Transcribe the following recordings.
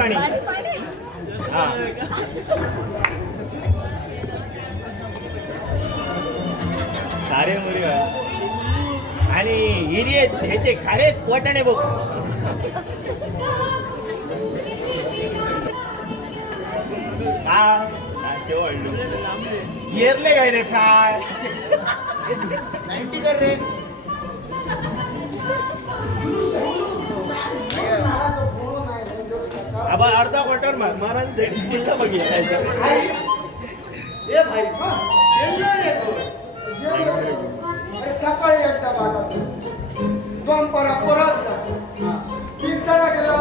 पाणी. छान पाणी हा खारे मुरी आणि हिरिये ह्याचे खारे वाटाणे बघ. का का येरले काय रे फ्राय? कर रे. आबा अर्धा क्वार्टर मार. मारा दिल्ला बघितला ए भाई गेलो रे तो. अरे सकाळी एकदा बागात दोन परा परत जातो तीन सडा गेला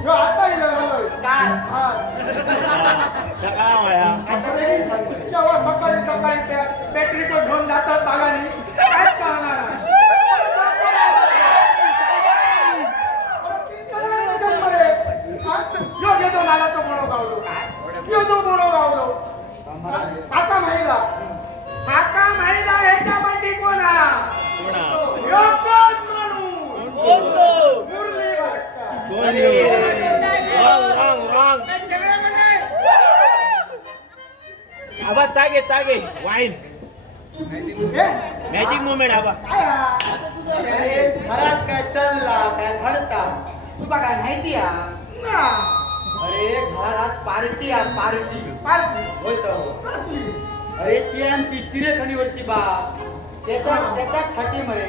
ह्यो आता इला झालोय काय? हा. सकाळी सकाळी बॅटरी तो घेऊन जातात बागानी. काय कळणार नाही. तीन सडा नसेल बरे. हा? घेतो नालाचं बोणं गावलो. ह्यो तो बोणं गावलो. काका माहिदा काका माहिदा ह्याच्या पाठी कोणा कोणा योगच माणूस कोण? तो? मुरली भटका कोण रॉंग रॉंग रॉंग आबा तागे तागे. वाईन? मॅजिक मुवमेंट आबा. काय घरात काय चालला काय घडता? तुका काय माहिती आ ना. अरे घरात पार्टी आ पार्टी पार्टी. होय तर कसली? अरे ती आमची चिरेखणीवरची बाब त्याच्या त्याच्यासाठी मरे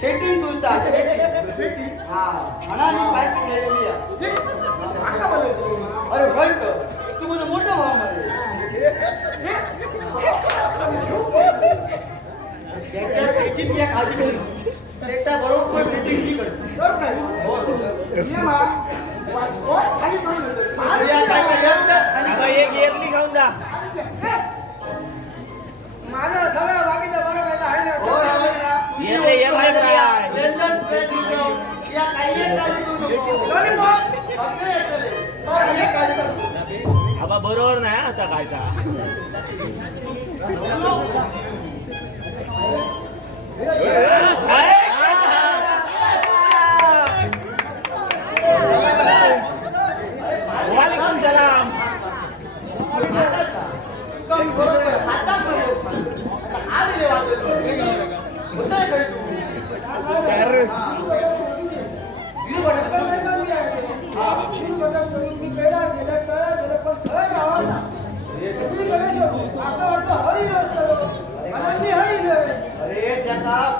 शेटिंग तुलता शेटिंग शेती? हा म्हणाली बायको ठेवलेली आ. हे? काका बोलवतो तुम्ही. अरे होय तर तू माझा मोठा भाव मरे हे? त्याच्या त्याची त्या काळजी करू त्याच्या बरोबर सेटिंग ती करतो काय? काय काय? माझं सगळं बाकीचं बरं नाही तर आहे ना. होय, होय. तुझी येते, येते ओळख काय? आहे. ब्लेंडर स्प्रेड दिलं. या काही एक काळजी करू नको. लॉलीपॉप. सगळे येतले. काही एक काळजी करू नको. आबा बरोबर नाही हा आता काय का वालेकुम सलाम कमी बरोबर आहे. आताच मध्ये येऊ सांग. आता आलेले वाजवतो. होतंय काय तू? विरू वाटत नाही. मी स्वतः सोडून मी पेढा गेला, तळा गेला, पण फळ गावाला. सगळीकडे शोधू. आता वाटलं हरी नसतं. मला ती हरी नाही. अरे त्याचा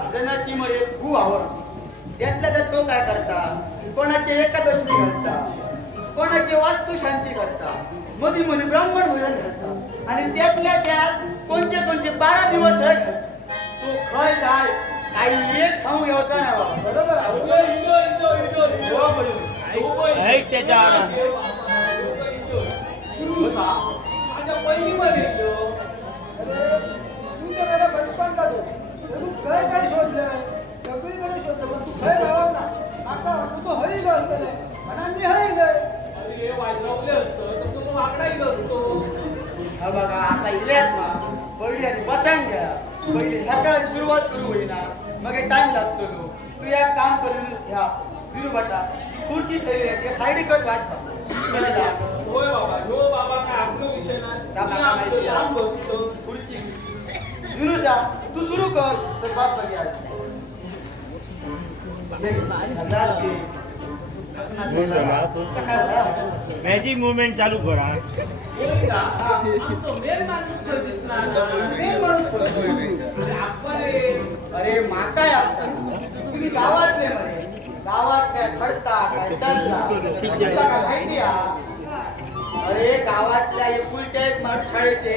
भजनाची मरे खूप आवड त्यातल्या त्यात तो काय करता कोणाचे एकादशी घालता कोणाचे वास्तू शांती करता. मधी मधी ब्राह्मण भोजन घालता आणि त्यातल्या त्यात कोणचे कोणचे बारा दिवस हळ घालता तो खय जाय काही एक सांगू घ्यावता ना बाबा. बरोबर. हो, तुमच्याकडे बचपन का तो? काय काय शोधलं सगळीकडे शोधलं पण तू खय गावात ना आता तू तो हरी नसतं म्हणा मी हरी नाही हा बघा आता इल्यात ना पहिले आधी बसायन घ्या. पहिले ह्याका सुरुवात करू होईना मग टाइम लागतो लो. तू एक काम करून घ्या विरू बाटा ती खुर्ची ठेवली आहे त्या साईड कट वाटता होय बाबा हो बाबा काय आपलं विषय नाही. लांब बसतो खुर्ची. विरू सा तू सुरू कर तर बसता घ्या मॅजिक मुवमेंट चालू करा. अरे माका तुम्ही गावातले गावात काय खडता काय चालला काय माहिती अरे गावातल्या एकुलत्या एक माणूस शाळेचे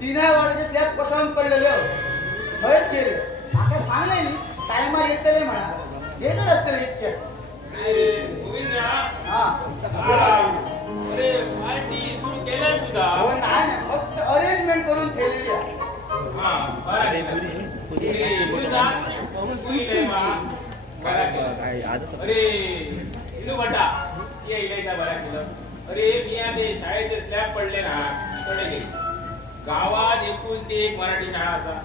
तीन वर्ष स्लॅब कोसळून पडलेले हो. हयत गेले माका सांगले टायमार येतले म्हणा. येतच असतले इतक्या. अरे पार्टी सुरू केल्या हो नाही फक्त अरेंजमेंट करून ठेवलेली आहे हा बरं अरे, तुझा मा. केलं. अरे इलू बटा ये केलं अरे मी ते शाळेचे स्लॅब पडले ना थोडे गेले गावात एकुलती एक मराठी शाळा असा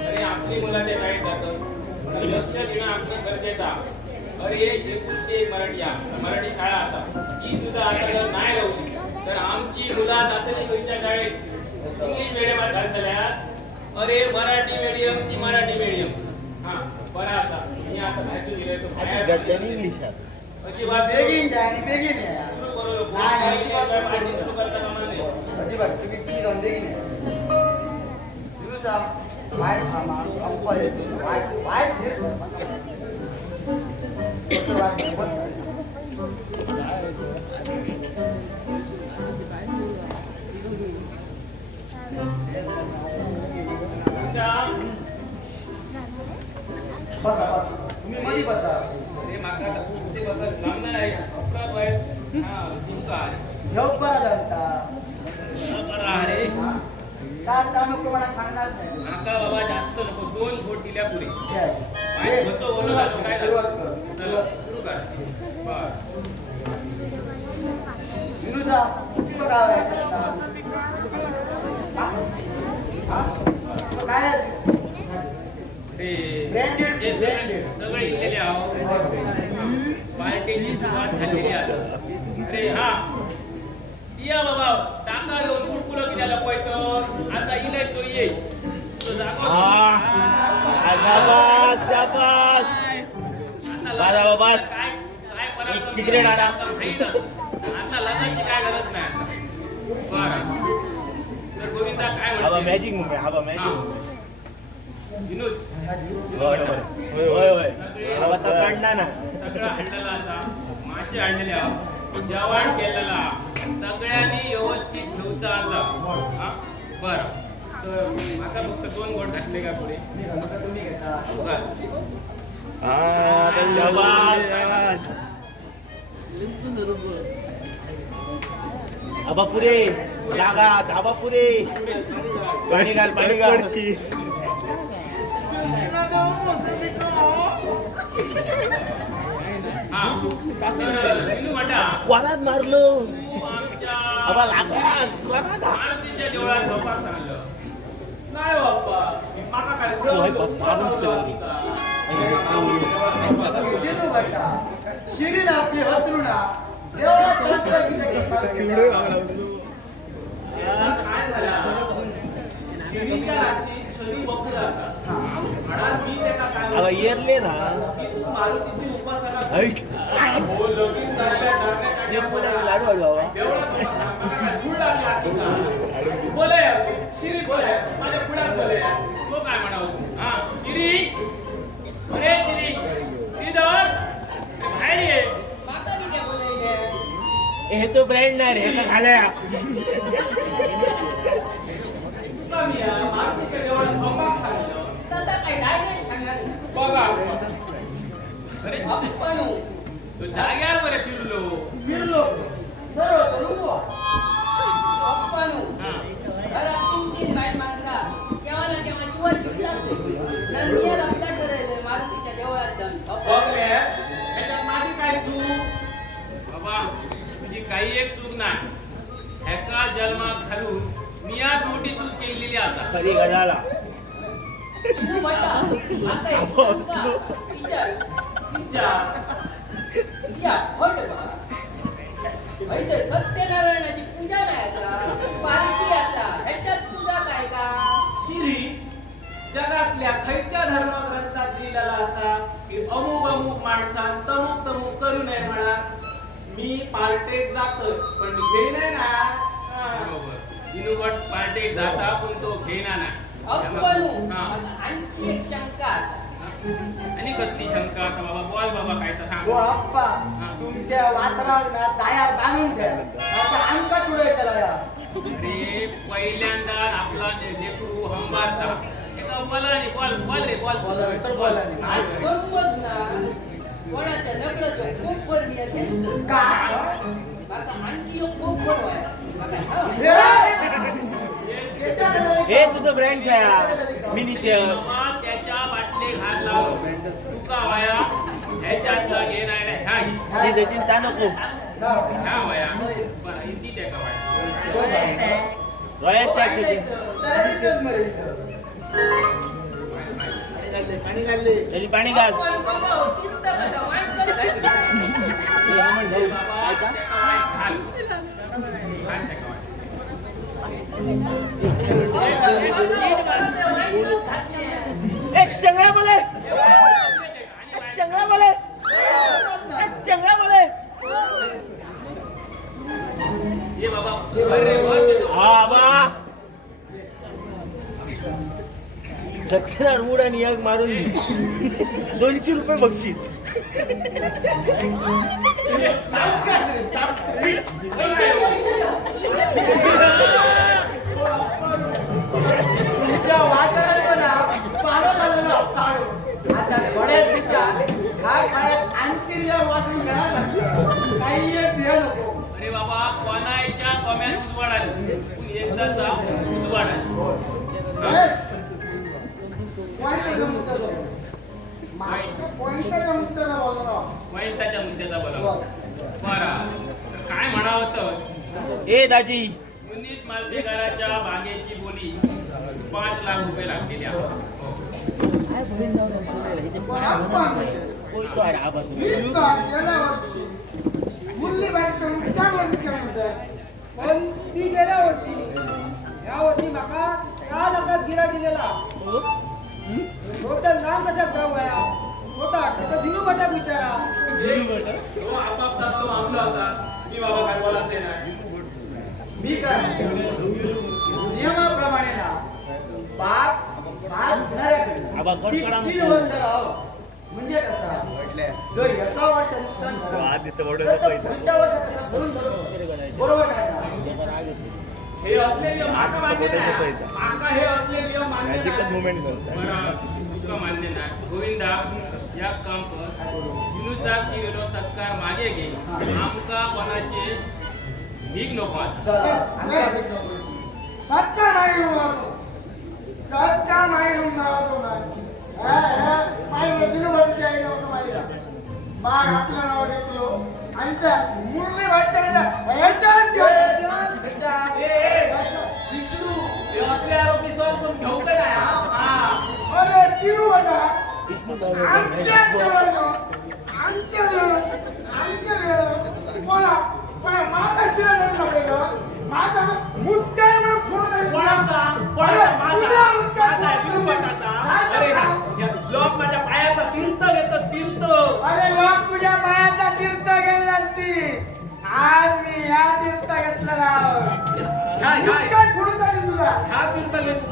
अरे आपली मुलं त्या शाळेत जातात लक्ष देणं आपलं गरजेचं आहे. अरे एकुलती एक मराठी हा, मराठी शाळा असा ती सुद्धा आता जर नाही राहली तर आमची मुलं जातली खंयच्या शाळेत इंग्लिश मिडियमात घालतल्यात अरे मराठी मीडियम ती मराठी मीडियम हा बरं असा मी आता मॅसेज दिले तो बाहेर इंग्लिशात अजिबात बेगीन जाय आणि बेगीन ये सुरू करू. नाही, अजिबात सुरू करता कामा नये. अजिबात तुम्ही तुम्ही जाऊन बेगीन दिवसा बाहेर बाहेर सांगणार नाही माका बाबा जास्त नको दोन फोट दिल्या हे कर, काय सगळे इलेले पार्टीची सुरुवात झालेली आहे हा. या बाबा टाका घेऊन कुडकुलं किल्याला पळतो आता इले तो ये तो जागो आ, शाबास शाबास. बाजा बाबास. एक सिगरेट आणा. आता लग्नाची काय गरज नाही. बरं. तर गोविंदा काय म्हणते? मॅजिक मुंबई हवा मॅजिक मुंबई विनोद. बरोबर होय. होय होय. हवा तर काढणार ना. सगळं आणलेला असा मासे आहोत जेवण केलेला. सगळ्यांनी व्यवस्थित ठेवचा असा हा? बरं. तर आता फक्त दोन गोट घातले का पुढे. बरं. हा तर शाबास शाबास आबा पुरे जागा आबा पुरे पाणी घाल पाणी घाल कोणात मारलो आबा लागला कोणात नाही बाप्पा शिरीन आपली हतरुणा देवाला किती काय झालं शिरीच्या राशीत शनी वक्र असा मी त्याला काय येरले ना. की तू मारुतीची उपासना ऐक. हो झालेल्या जे लाडू हळू देवळात उपासना. लागली आधी बोले शिरी बोले माझ्या पुढ्यात बोले तो काय म्हणावं? हा शिरी? हे तो ब्रँड नाही रे हे खाल्या. जाग्यावर बरं फिरलो. फिरलो सर्व करू बुवा. हा. बघले काही एक चूक नाही. ह्याका जन्मात घालून मियात मोठी चूक केलेली असा खरी गजाला विचार. सत्यनारायणाची पूजा नाही असा पालखी असा. ह्याच्यात तुझा काय का? शिरी जगातल्या खयच्या धर्मग्रंथात लिहिलेला असा की अमुक अमुक माणसान तमुक तमुक करू नये म्हणा. मी पार्टेक जातोय पण नाही ना. हा. बरोबर. विनुवट पार्टे जाता पण तो घेना नाही. अप्पनू हा. आता आणखी एक शंका आणि कसली शंका? आता बाबा बोल बाबा काय तर सांग. हो आप्पा तुमच्या वासरावर ना दाया बांधून ठेवा आता त्याला या? अरे पहिल्यांदा आपला लेकरू हंबारता. एका बोलाने बॉल बॉल रे बॉल. बोला तर बोला नाही. आज गंमत ना. कोणाच्या नकळत खूप वर मी घेतलं का? माका आणखी एक खूप वर व्हाय माका ह्या हे हे तुझं ब्रँड काय मिनीचे बाबा त्याच्या बाटले घात लावलो तुका वाया ह्याच्यातला घे नाही ह्या. घे. चिंता नको. ह्या. वया बरं हिंदी त्या वया रॉयल टॅक्स इथंच मरे इथं. त्याची पाणी घाल. आपण बघा हो, तीर्थ कसा माणसं ए बाबा. त्या का वया घाल घाल त्या का वया एक चंगळा बोले एक चंगळा बोले एक चंगळा बोले ये बाबा अरे वर हा बा मूड आणि यग मारून. दोनशे रुपये बक्षीस. तुमच्या वासराचं नाव पारो झालेलं काळू. आता बऱ्याच दिवसात म्हणावं तर ए दाजी. मुनीस मालतेकराच्या बागेची बोली पाच लाख रुपये लागलेली गेल्या वर्षी मुरली त्या बँकेमध्ये पण ती गेल्या वर्षी या. वर्षी माका सहा लाखात गिरा दिलेला टोटल लांब कशात जाऊ दिनू गटाक विचारा तो आपापसात तो आमलो असा. बाबा काय बोलायचं नाही. मी काय नियमाप्रमाणे ना बाग बाग घेणाऱ्याकडे तीन? वर्ष राहावं म्हणजे कसा? जर एका वर्ष नुकसान झालं, तर तो पुढच्या वर्षात कसा भरून भरून बरोबर काय? हे असले नियम माका मान्य नाही. माका हे असले नियम मान्य नाही. तुका मान्य नाही. गोविंदा या काम कर ती वेळो सत्कार मागे घे आमका कोणाचे भीक नको. सत्ता नाही सत्ता नाही दिनू भरती आहे नव्हतं माईला. बाग आपल्या नावावर घेतलो आणि त्या मुरली वाटायला ह्याच्या- ए, ए, विष्णू असले आरोप मी सहन करून नाही हा? हा अरे बेटा आमच्या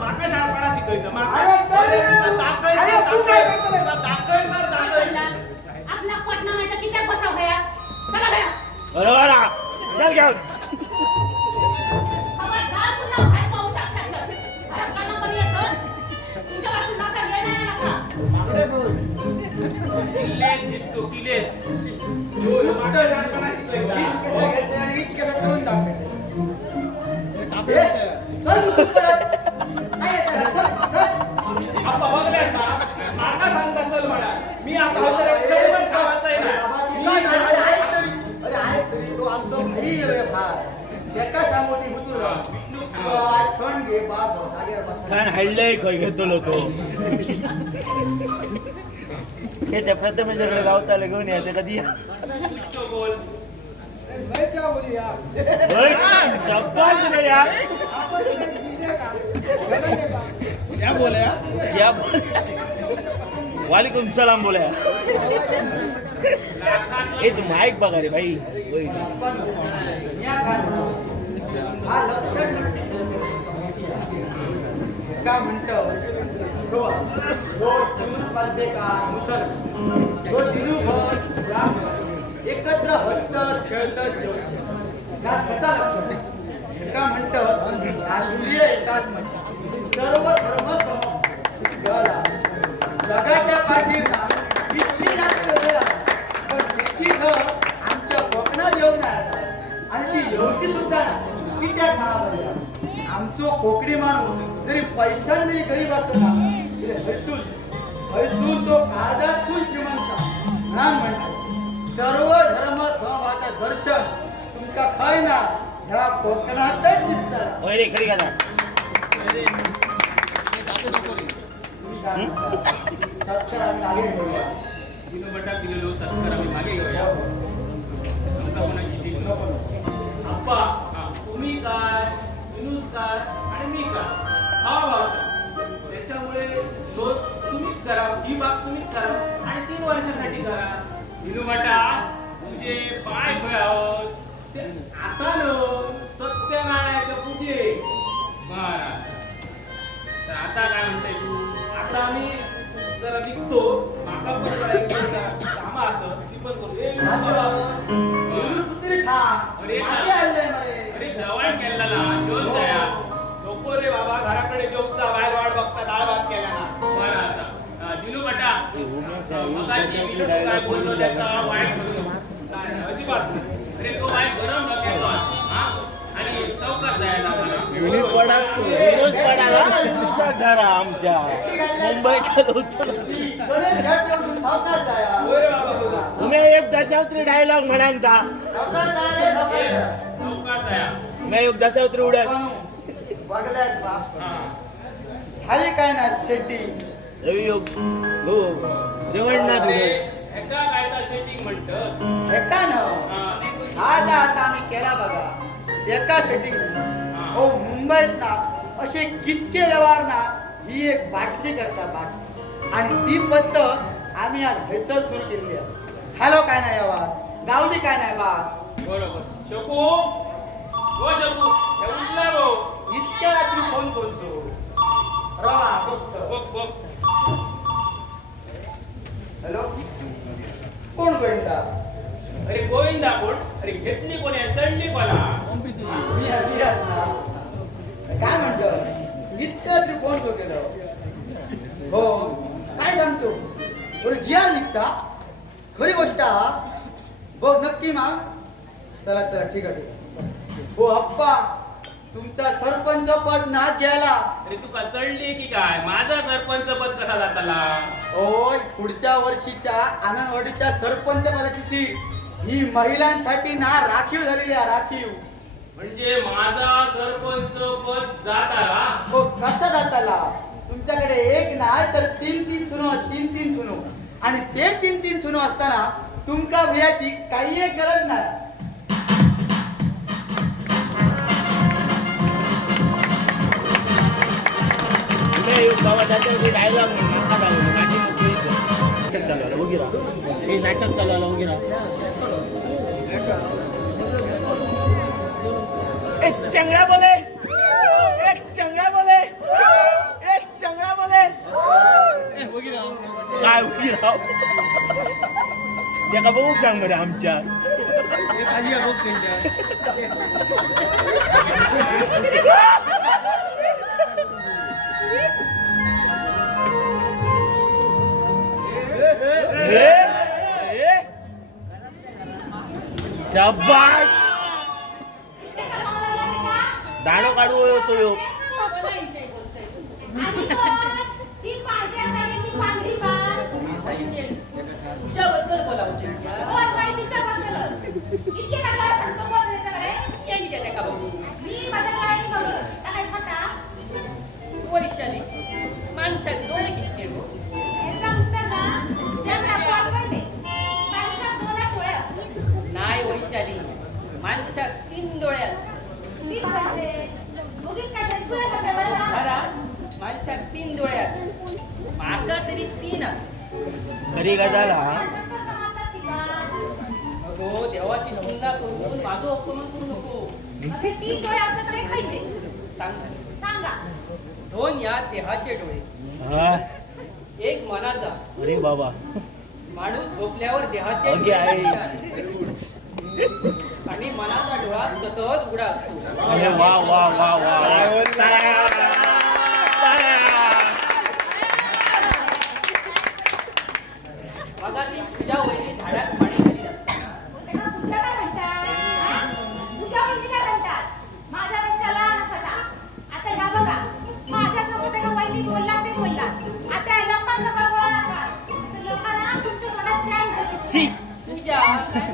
माका शाळपणा शिकवतो माका अरे, अरे, तरी बरोबर. चल घेऊन मी आता तो सांगू ती हुतूर हा, तो थंड घे, बास हो, बस. कारण हाडलंय खय घेतलो तो हे त्या प्रथमेश्वरकडे गावताले घेऊन कधी या. या होय? शब्बास रे या आपण जिंकले का गेले का क्या बोल वालेकुम सलाम बोल्या हे तू माईक बघा रे भाई. का म्हणतो तो तो पालते का मुसल तो दिनू एकत्र हसत खेळत जेवत या कथा लक्षात का राष्ट्रीय एकात्म सर्व धर्म सम जगाच्या पाठीला तितकी घर आमच्या कोकणात येऊन. आणि ती येऊची सुद्धा नाही ती त्या सणामध्ये आमचो कोकणी माणूस जरी पैशान जरी गरीब असतो ना तरी तो काळजातून श्रीमंत. म्हणून म्हणतो सर्व धर्म समभावाचं दर्शन तुमका खय ना ह्या कोकणातच दिसतं होय रे खरी कथा तुम्ही काय म्हणता? सत्तर घेऊया दिनू भटा दिलेलो सत्कार आम्ही मागे घेऊया. आता कोणाची नको आप्पा तुम्ही काय विनूस काय आणि मी काय? हा भावसाहेब त्याच्यामुळे शोध तुम्हीच करा ही बाग तुम्हीच करा आणि तीन वर्षासाठी करा. दिनू भटा तुझे पाय आहोत ते आता न सत्यनारायणाच्या पूजे बरं. तर आता काय म्हणताय तू? आता आम्ही जरा निघतो. माका पण असं. ती पण करू ए, बाबा. विरुद्ध पुत्री खा. अरे का? मासे आणले मरे. अरे जवळ केलेला जेवण जाया नको रे बाबा घराकडे बाहेर वाट बघता डाळ भात केला ना. बरं आता मगाशी मी काय बोललो त्याचा वाईट अजिबात अरे तो वाईट गरम डोक्याचा धरा आमच्या. मुंबई तुम्ही एक दशावत्री डायलॉग म्हणांता सावकाश जा रे सावकाश जा. चौकात जाया. मी एक दशावत्री उडत हा झाली काय ना शेट्टी रवी योग हो. रेवणनाथ म्हणतं? एका ना? हा, आज आता आम्ही केला बघा. एका शेटिंग हो मुंबईत ना असे कितके व्यवहार ना ही एक बाटली करता बाटली. आणि ती पद्धत आम्ही आज हैसर सुरू केली आहे. झालो काय नाही व्यवहार? गावली काय नाही बा? बरोबर. शकू? हो शकू. इतक्या रात्री फोन रवा बघ हॅलो? कोण गोविंदा? अरे गोविंदा कोण? अरे घेतली कोणी आणि चढली कोणा काय म्हणतो? इतक्या रात्री फोन तो केलं हो काय सांगतो? बरं जिया निघता. खरी गोष्ट बघ नक्की मा चला चला ठीक आहे. हो अप्पा तुमचा सरपंच पद ना गेला अरे तू का चढली की काय? माझा सरपंच पद कसा जाताला? ओ पुढच्या वर्षीच्या आनंदवाडीच्या सरपंच पदाची सीट. ही महिलांसाठी ना राखीव झालेली आहे राखीव. म्हणजे माझा सरपंच पद जाताला हो कसा जाताला तुमच्याकडे एक नाही तर तीन तीन सुनो तीन तीन सुनो. आणि ते तीन तीन सुनो असताना तुमका भयाची काही एक गरज नाही डायलॉग नाटक चालू आलं हे नाटक चालू आलं उगी राहा एक चंगड़ा बोले। एक चंगड़ा बोले। एक चंगड़ा बोले। काय उगी राव त्याका बघूक सांग बरं आमच्या ए, ए. शाबास दाणो काढू तो योग कोणाविषयी का वैशाली माणसात दोन नाही वैशाली. माणसात तीन डोळे असतात. माणसात तीन डोळे असतात. माका तरी तीन असतात. खरी का? अगो देवाशी निंदा करून माझं अपमान करू नको. तीन डोळे असतात ते खायचे. सांग. सांगा. दोन या देहाचे डोळे. हा. एक मनाचा. अरे बाबा. माणूस झोपल्यावर देहाचे. आणि मनाचा डोळा सतत उघडा असतो. अरे वा वा वा वा. तारा,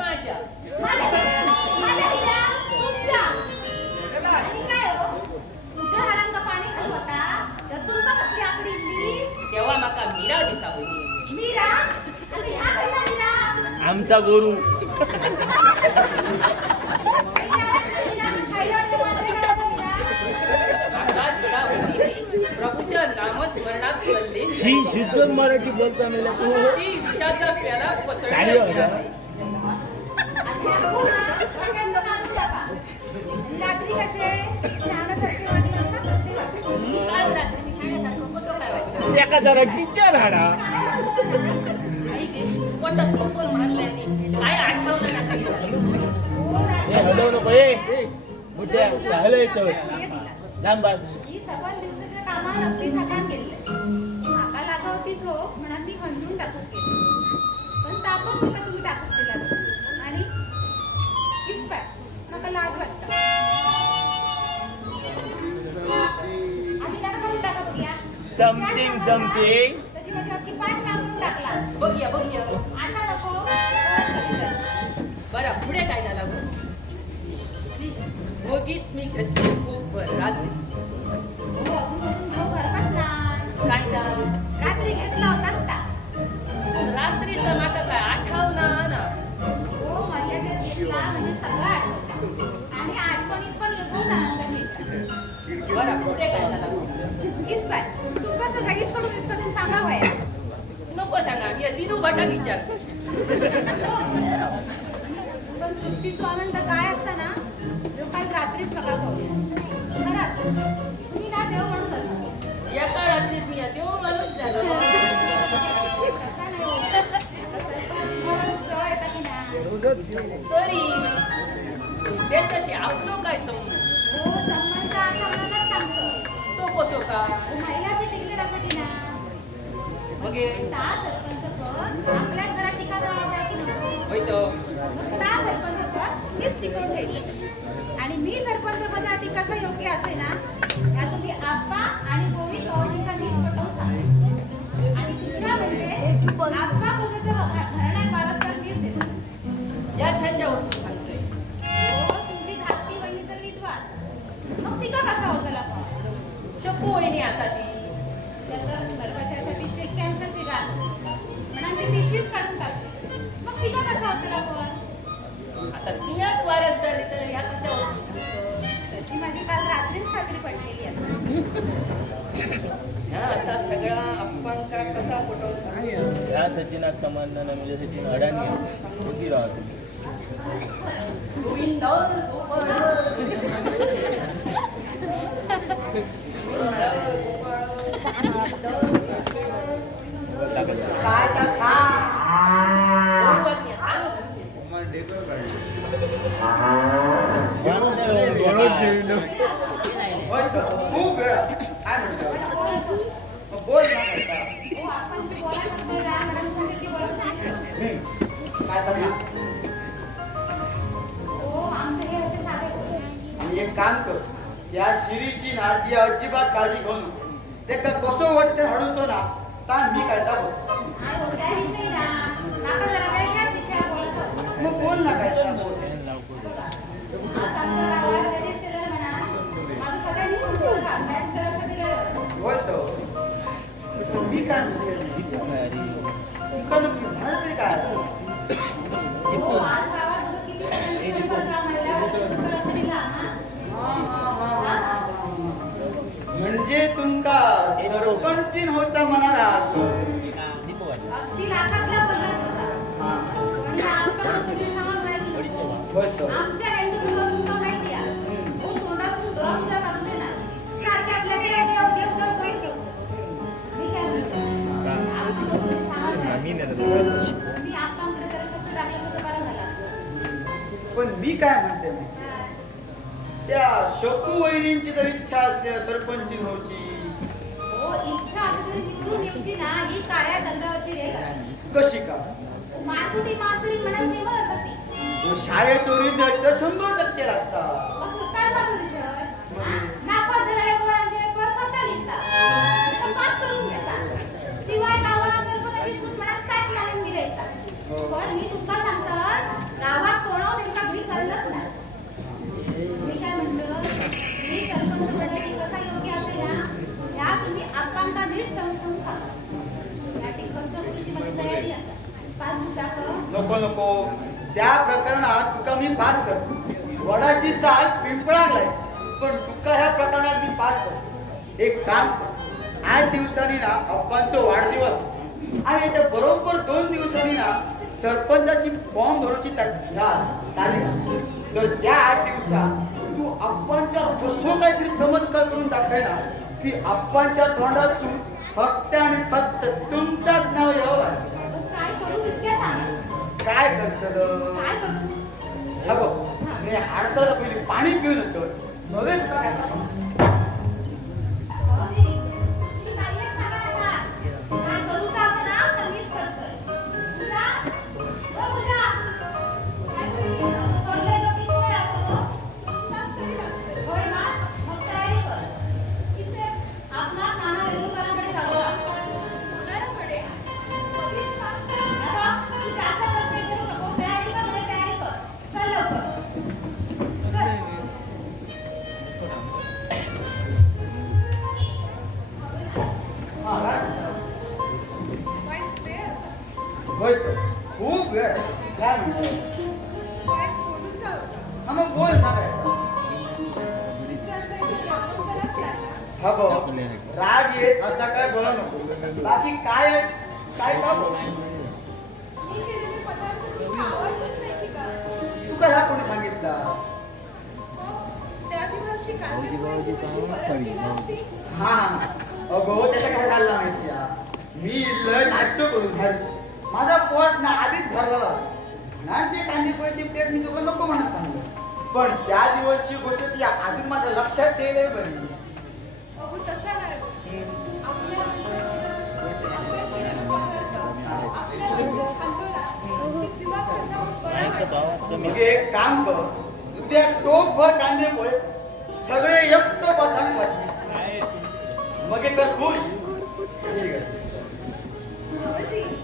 आमचा गोरू. प्रभूच्या नामस्मरणात चालली ही शुद्ध मराठी बोलता मेला तू ती विषाचा प्याला पचळला काय हो, गेला दादा? नाही. रात्री कसे? शहाण्यासारखे वागले ना तसे वागले काल रात्री मी शाळेसारखं होतो काय वागलं? एका जरा टीचर हाडा. पोटात ही दिवसाच्या थकान गेले. हो म्हणा ती हंजून टाकून गेली पण तापच नका तुम्ही टाकून दिला. आणि इस्पाय नका लाज वाटतं. आधी नका करून टाका बघूया Something, something. मोगीत मी घेतली खूप रात्री. हो, काय झालं? रात्री घेतला होताच ता रात्रीचं माका काय आठवना ना. हो घेतला म्हणजे सगळं आठवतं. आणि आठवणीत पण येतो आनंद मिळतो बरं पुढे काय झालं? इस्पाय तू कसं काय इसकडून इसकडून सांगा वया नको सांगा मी दिनू भटाक विचार. पण सुट्टीचा आनंद काय तरी त्याच्याशी आपलं काय संबंध? हो संबंध संबंधच सांगतो. तो कसो का? टिकले ना. मगे? ता सरपंच पद आपल्याच घरात टिका करावा की नको? होय तो मग ता सरपंच पद मीच टिकवून ठेवली आणि मी सरपंच पदासाठी कसं योग्य असे ना ह्या तुम्ही आप्पा आणि गोवी कौतिका नीट पटवून सांगा. आणि दुसरा म्हणजे आप्पा कोणाचं या सांगतोय हो तुमची धाकटी बहिणी तर विधवाच. मग तिका कसा होता शकू वहिनी असा ती. त्यातर गर्भाच्या अशा पिशवीत कॅन्सरची गाठ. म्हणून ती पिशवीच काढून टाकते मग तिला कसा होता पण आता तियाच तर ह्या तशी माझी काल रात्रीच खात्री पडलेली असते. ह्या आता सगळा कसा पटवून सांग या सचिनात समाधान म्हणजे सचिन अडाणी आहे. किती राहा तुम्ही गोविंद गोपाळ काय तर सांग होय तर, खूप वेळा काय काम कर त्या शिरीची ना ती अजिबात काळजी घेऊ नको. ते का कसं वाटतं हळूतो ना ता मी काय ता बोल. मग बोल ना काय बोल सरपंचाची सूट म्हणत काय मारून गिरायतात. पण मी तुमका सांगतो गावात कोणावर नेमका घरी चाललंच नाही. मी काय म्हणतो मी सरपंच पदाची कसा योग्य असेल ना ह्या तुम्ही नीट समजून सांगा या गोष्टीमध्ये तयारी असा पाच दाखव नको नको. त्या प्रकरणात तुका मी पास करतो. वडाची साल पिंपळाक लायची पण तुका ह्या प्रकरणात मी पास करतो. एक काम कर आठ दिवसांनी ना अप्पांचो वाढदिवस आणि याच्या बरोबर दोन दिवसांनी ना सरपंचाची फॉर्म भरूची तारीख तर त्या आठ दिवसात तू अप्पांच्या कसो काहीतरी चमत्कार करून दाखवना की अप्पांच्या तोंडातून फक्त आणि फक्त तुमचाच नाव पाणी पिऊन येतो मग तुका राग येत असा काय बोला नको. बाकी काय काय का तू कसा कोणी सांगितला? हा अगो त्याचा काय झालं माहिती मी लय नाश्तो करून बाहेर माझा पोट ना आधीच भरलेला. ना ते कांदे पोळ्याची प्लेट मी तुला नको म्हणा सांगलं पण त्या दिवसची गोष्ट ती अजून माझ्या लक्षात येईल बरी. मग एक काम कर उद्या टोकभर कांदे पोळे सगळे एकटं बसायला पाहिजे. मग एक तर खुश. ठीक आहे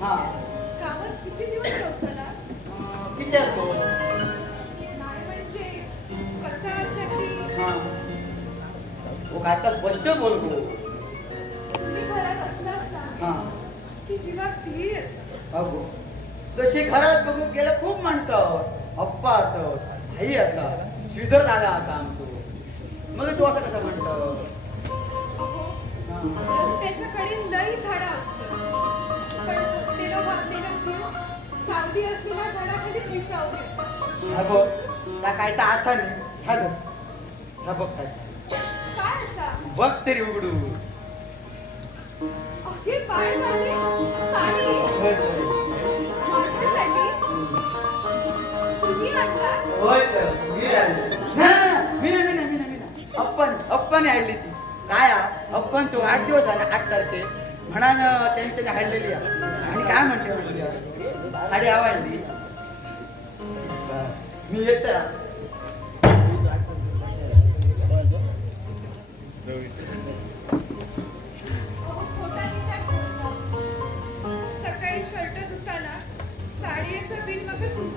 हा किती आहे तो काय तर स्पष्ट बोल गो हा. अगो तशी घरात बघू गेल्या खूप माणसं अप्पा असत आई असा श्रीधर दादा असा आमचो. मग तू असं कसं म्हणतो? रस्त्याच्याकडे लई झाडं असतात. पण तेलो भागलेलो जीव सावली असलेल्या झाडाखालीच विसावते हा बघ त्या काय तर असा नाही हा बघ. हा बघ काय बघ तरी उघडू माझी साडी होय तरी. मी आणली. नाही, मी. अप्पन अप्पाने आणली ती काय हा? अप्पांचा वाढदिवस आहे ना आठ तारखे म्हणान त्यांच्याने हाडलेली. आणि काय म्हणते म्हणते साडी आवडली. मी येत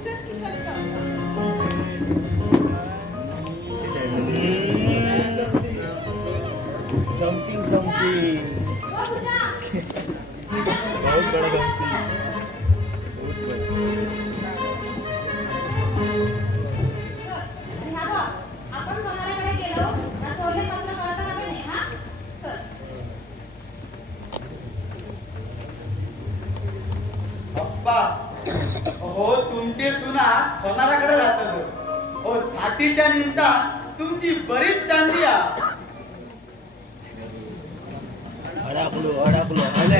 मग तुमच्याच खिशात लावता समथिंग समथिंग ओ पूजा? बहुत तुमचे सुना सोनाराकडे जात हो साठीच्या निमतान तुमची बरीच चांदी आहे. अडकलो अडकलो. आले